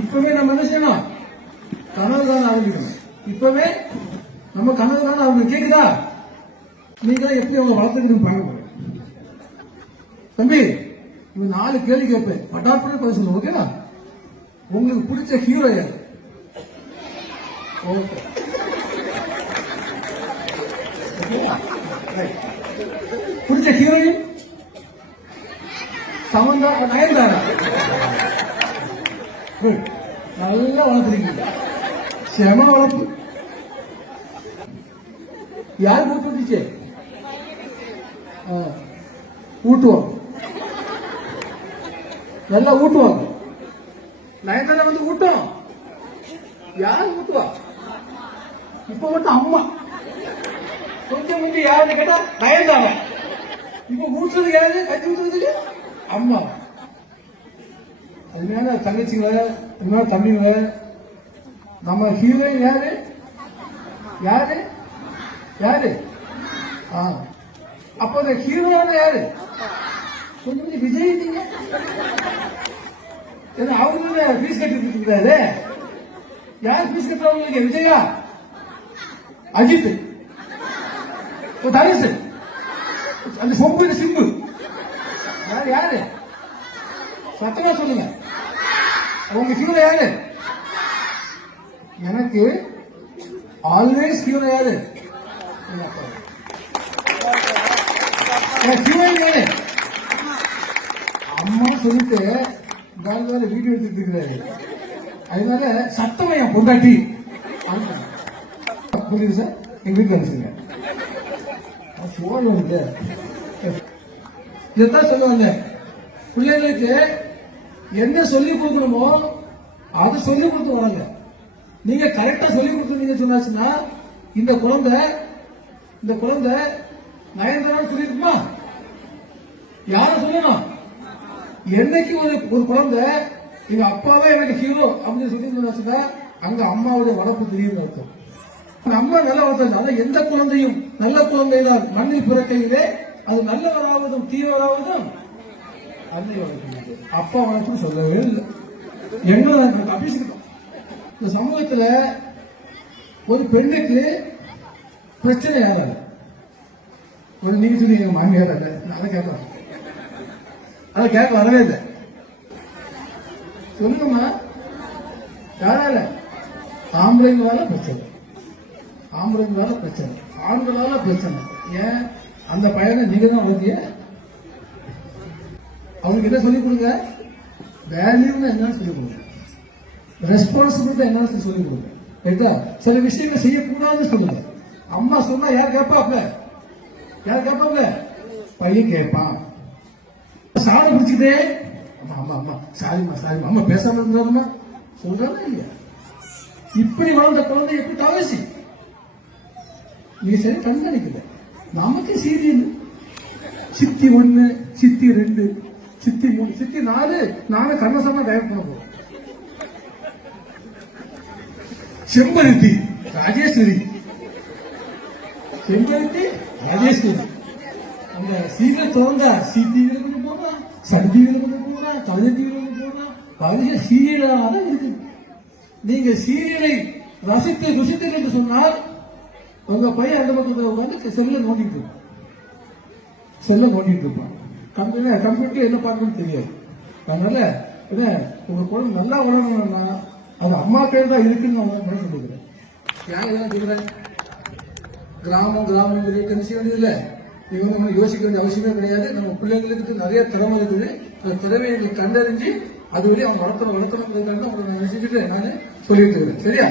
இப்பவே நம்ம என்ன செய்யணும்? கனவு தான் ஆரம்பிக்கணும். இப்பவே நம்ம கனவு தான் ஆரம்பிக்கணும். கேக்குதா? நீங்க எப்படி அவங்க வளர்த்துக்கணும் பார்க்க தம்பி இவன் நாலு கேள்வி கேட்பேன். பட்டாப்பட பதில் சொல்லுங்க ஓகேவா? உங்களுக்கு பிடிச்ச ஹீரோ யார்? ஓகே. பிடிச்ச ஹீரோயின் சமந்தா நயன்தாரா? Good. நல்லா வளர்த்துருக்கீங்க செம வளர்ப்பு. யார் கூப்பிட்டுச்சு ஊட்டுவாங்க நல்லா ஊட்டுவாங்க நயன்தாரா வந்து ஊட்டும் யார் ஊட்டுவா? இப்ப மட்டும் அம்மா. கொஞ்சம் முந்தி யாருன்னு கேட்டா நயன்தாரா. இப்ப ஊற்றுறது யாரு? கட்டி ஊற்றுறதுக்கு அம்மா. அதனால தங்கச்சிங்கள என்ன தம்பிங்கள நம்ம ஹீரோயின் யாரு? யாரு? யாரு? ஆ. அப்ப இந்த ஹீரோன்னு யாரு? கொஞ்சம் விஜய் நீங்க? ஏன்னா அவரு ஃபீஸ் கட்டிட்டு இருக்கிறாரு யார் ஃபீஸ் கட்டுறவங்களுக்கு விஜயா? அஜித். ஓ, தனுஷ். அந்த சொம்பு சிம்பு. யாரு யாரு? சத்தமா சொல்லுங்க. உங்க ஹீரோ யாரு? எனக்கு ஆல்வேஸ் ஹீரோ யாரு? ஹீரோயின் யாரு? அம்மா சொல்லிட்டு வேற வேற வீடியோ எடுத்துட்டு இருக்கிறாரு. அதனால சத்தம் என் பொண்டாட்டி. புரியுது சார் எங்க வீட்டுல அனுப்பிச்சுங்க போன் வந்து இதைத்தான் சொல்லுவாங்க? பிள்ளைகளுக்கு என்ன சொல்லி கொடுக்கணுமோ அது சொல்லி கொடுத்து வராங்க நீங்க கரெக்டா சொல்லி கொடுத்துருந்தீங்க சொன்னாச்சுன்னா இந்த குழந்தை இந்த குழந்தை நயன்தாரான்னு சொல்லியிருக்குமா? யார சொல்லணும்? என்னைக்கு ஒரு ஒரு குழந்தை எங்க அப்பாவே எனக்கு ஹீரோ அப்படின்னு சொல்லி சொன்னாச்சுன்னா அங்க அம்மாவுடைய வளர்ப்பு தெரியும் அர்த்தம். அம்மா நல்ல வளர்த்தது. எந்த குழந்தையும் நல்ல குழந்தைதான் மண்ணில் பிறக்கையிலே அது நல்லவராவதும் தீவராவதும் அன்னை அப்பா வளர்ப்பு சொல்லவே இல்லை. எங்களை அபிஷேகம் இந்த சமூகத்துல ஒரு பெண்ணுக்கு பிரச்சனை ஏறாது ஒரு நீங்க சொன்னீங்க மாமியார் அல்ல அதை கேட்கலாம் அதை கேட்க வரவே இல்லை. சொல்லுங்கம்மா. யாரால? ஆம்பளைங்களால பிரச்சனை. ஆம்பளைங்களால பிரச்சனை. ஆண்களால பிரச்சனை. ஏன்? அந்த பையனை நீங்க தான் ஓகே அவனுக்கு என்ன சொல்லிக் கொடுங்க? வேல்யூன்னு என்னன்னு சொல்லிக் கொடுங்க. ரெஸ்பான்சிபிலிட்டி என்னன்னு சொல்லிக் கொடுங்க. ரைட்டா சில விஷயங்கள் செய்யக்கூடாதுன்னு சொல்லுங்க. அம்மா சொன்னா யார் கேட்பாப்ல யார் கேட்பாப்ல பையன் கேட்பான். சாலை பிடிச்சிதே அம்மா அம்மா அம்மா சாரிம்மா சாரிம்மா. அம்மா பேசாம இருந்தாருமா சொல்றா இல்லையா? இப்படி வளர்ந்த குழந்தை எப்படி தவசி நீ சரி கண்காணிக்கல. நமக்கு சீரியல் சித்தி ஒண்ணு சித்தி ரெண்டு. சித்தி மூணு சித்தி நாலு நானும் கண்ணசமா தயார் பண்ண போறோம் செம்பருத்தி ராஜேஸ்வரி. செம்பருத்தி ராஜேஸ்வரி. அந்த சீரியல் திறந்தா சி போனா சன் டிவியில போனா கலை டிவியில போனா பழைய சீரியலாக தான் இருக்கு. நீங்க சீரியலை ரசித்து ருசித்து என்று சொன்னால் உங்க பையன் அந்த பக்கத்தில் உட்காந்து செல்ல நோண்டிட்டு இருப்பான். செல்ல நோண்டிட்டு இருப்பான். கம்ப்யூட்டர் கம்ப்யூட்டர் என்ன பார்க்கணும்னு தெரியாது. அதனால என்ன உங்க குழந்தை நல்லா வளரணும்னா அவங்க அம்மா பேர் தான் இருக்குன்னு அவங்க மனசு கொடுக்குறேன் ஏன் இதெல்லாம் சொல்றேன் கிராமம் கிராமம் கணிச்சு வேண்டியதில்லை நீங்க வந்து யோசிக்க வேண்டிய அவசியமே கிடையாது. நம்ம பிள்ளைங்களுக்கு நிறைய திறமை இருக்குது. அந்த திறமையை கண்டறிஞ்சு அது வழி அவங்க வளர்த்தணும் வளர்த்தணும் உங்களுக்கு நான் நினைச்சுட்டு நான் சொல்லிட்டு இருக்கிறேன். சரியா?